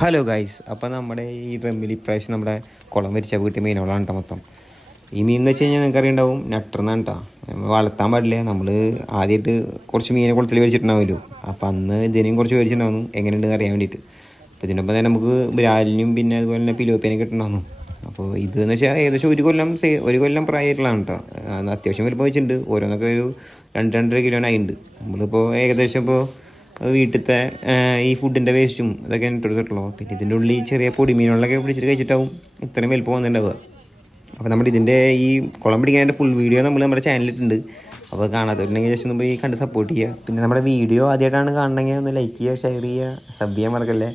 Hello guys, അപ്പോൾ നമ്മുടെ ഈ ഡ്രമ്മിൽ ഇപ്രാവശ്യം നമ്മുടെ കുളം വരിച്ച വീട്ടിൽ മീനുകളാണ് കേട്ടോ മൊത്തം. ഈ മീൻ എന്ന് വെച്ച് കഴിഞ്ഞാൽ നിങ്ങൾക്ക് അറിയുണ്ടാവും, നട്ടർന്നാണ് കേട്ടോ. നമ്മൾ വളർത്താൻ പാടില്ല. നമ്മൾ ആദ്യമായിട്ട് കുറച്ച് മീനെ കുളത്തിൽ മേടിച്ചിട്ടുണ്ടാവുമല്ലോ, അപ്പോൾ അന്ന് ഇതിനെയും കുറച്ച് മേടിച്ചിട്ടുണ്ടാവുന്നു എങ്ങനെയുണ്ടെന്ന് അറിയാൻ വേണ്ടിയിട്ട്. അപ്പോൾ ഇതിനൊപ്പം തന്നെ നമുക്ക് ബ്രാലിനും പിന്നെ അതുപോലെ തന്നെ പിലോപ്പിനെയും കിട്ടുന്നുണ്ടാവുന്നു. അപ്പോൾ ഇതെന്ന് വെച്ചാൽ ഏകദേശം ഒരു കൊല്ലം പ്രായമായിട്ടുള്ളതാണ് കേട്ടോ. അത്യാവശ്യം വലുപ്പം വെച്ചിട്ടുണ്ട്. ഓരോന്നൊക്കെ ഒരു 2-2.5 കിലോനായിട്ടുണ്ട്. നമ്മളിപ്പോൾ ഏകദേശം ഇപ്പോൾ വീട്ടിലത്തെ ഈ ഫുഡിൻ്റെ വേസ്റ്റും ഇതൊക്കെ ഇട്ടെടുത്തിട്ടുള്ളൂ. പിന്നെ ഇതിൻ്റെ ഉള്ളിൽ ചെറിയ പൊടിമീനുകളൊക്കെ പിടിച്ചിട്ട് കഴിച്ചിട്ടാവും ഇത്രയും വലുപ്പം വന്നിട്ടുണ്ടാവുക. അപ്പോൾ നമ്മൾ ഇതിൻ്റെ ഈ കുളം പിടിക്കാനായിട്ട് ഫുൾ വീഡിയോ നമ്മൾ നമ്മുടെ ചാനലിട്ടുണ്ട്. അപ്പോൾ കാണാത്തവരുണ്ടെങ്കിൽ ജസ്റ്റ് ഒന്ന് പോയി കണ്ട് സപ്പോർട്ട് ചെയ്യുക. പിന്നെ നമ്മുടെ വീഡിയോ ആദ്യമായിട്ടാണ് കാണണമെങ്കിൽ ഒന്ന് ലൈക്ക് ചെയ്യുക, ഷെയർ ചെയ്യുക, സബ് ചെയ്യാൻ മറക്കല്ലേ.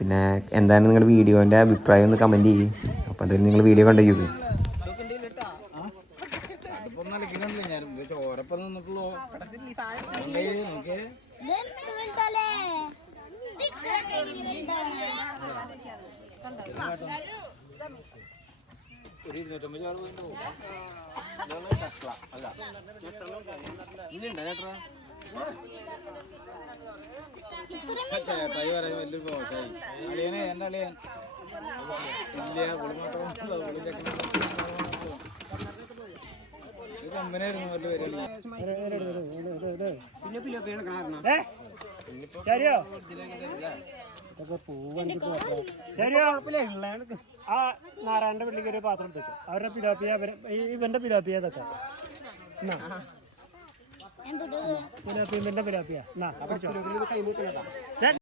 പിന്നെ എന്താണ് നിങ്ങളുടെ വീഡിയോൻ്റെ അഭിപ്രായം ഒന്ന് കമൻറ്റ് ചെയ്യും. അപ്പോൾ അതൊരു നിങ്ങൾ വീഡിയോ കണ്ടു നോക്കുക. ആ നാരായണന്റെ വീട്ടിലേക്ക് ഒരു പാത്രം എടുത്തു. അവരുടെ പിലോപ്പിയ ഇവന്റെ പിലോപ്പിയ ഇതൊക്കെ പിലോപ്പിയ